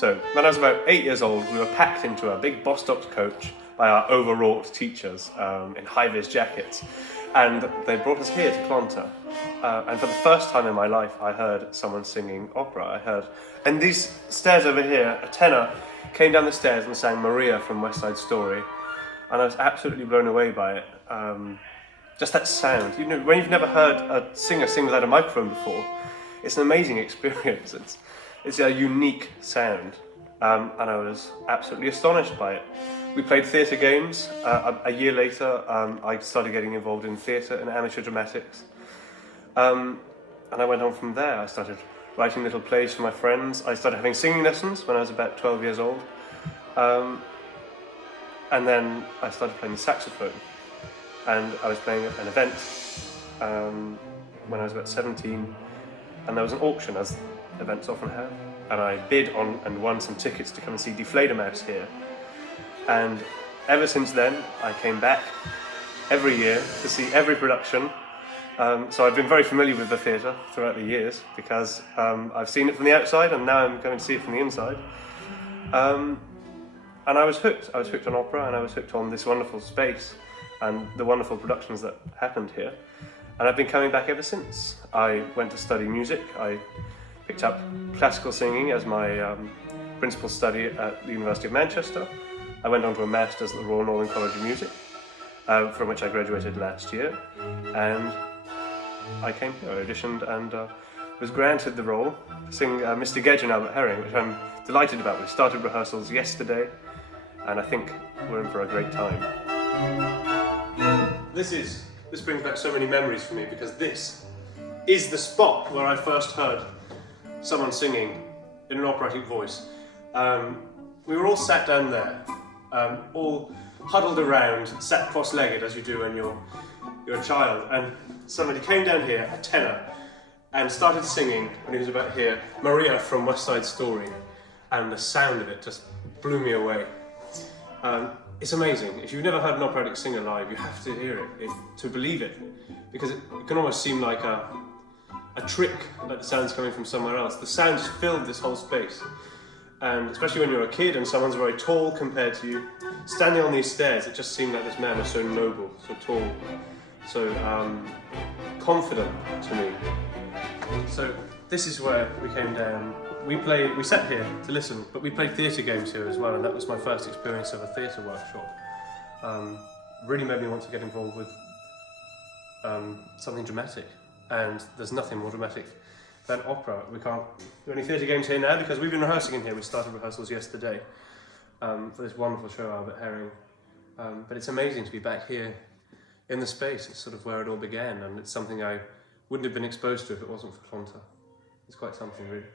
So, when I was about 8 years old, we were packed into a big Bostock coach by our overwrought teachers in high-vis jackets. And they brought us here to Clonter. And for the first time in my life, I heard someone singing opera. And these stairs over here, a tenor came down the stairs and sang Maria from West Side Story. And I was absolutely blown away by it. Just that sound. You know, when you've never heard a singer sing without a microphone before, it's an amazing experience. It's a unique sound, and I was absolutely astonished by it. We played theatre games. A year later, I started getting involved in theatre and amateur dramatics, and I went on from there. I started writing little plays for my friends. I started having singing lessons when I was about 12 years old, and then I started playing the saxophone. And I was playing at an event when I was about 17, and there was an auction, as events often have, and I bid on and won some tickets to come and see Die Fledermaus here. And ever since then, I came back every year to see every production. So I've been very familiar with the theatre throughout the years because I've seen it from the outside, and now I'm going to see it from the inside. And I was hooked. I was hooked on opera, and I was hooked on this wonderful space and the wonderful productions that happened here. And I've been coming back ever since. I went to study music. I picked up classical singing as my principal study at the University of Manchester. I went on to a master's at the Royal Northern College of Music, from which I graduated last year. And I came here, I auditioned, and was granted the role to sing Mr Gedge and Albert Herring, which I'm delighted about. We started rehearsals yesterday, and I think we're in for a great time. This brings back so many memories for me, because this is the spot where I first heard someone singing in an operatic voice. We were all sat down there, all huddled around, sat cross-legged as you do when you're a child, and somebody came down here, a tenor, and started singing, when he was about here, Maria from West Side Story, and the sound of it just blew me away. It's amazing. If you've never heard an operatic singer live, you have to hear it to believe it, because it can almost seem like a trick, like the sound's coming from somewhere else. The sound just filled this whole space, and especially when you're a kid and someone's very tall compared to you, standing on these stairs, it just seemed like this man was so noble, so tall, so confident to me. So this is where we came down. We sat here to listen, but we played theatre games here as well, and that was my first experience of a theatre workshop. Really made me want to get involved with something dramatic, and there's nothing more dramatic than opera. We can't do any theatre games here now because we've been rehearsing in here. We started rehearsals yesterday for this wonderful show, Albert Herring. But it's amazing to be back here in the space. It's sort of where it all began, and it's something I wouldn't have been exposed to if it wasn't for Clonter. It's quite something, really.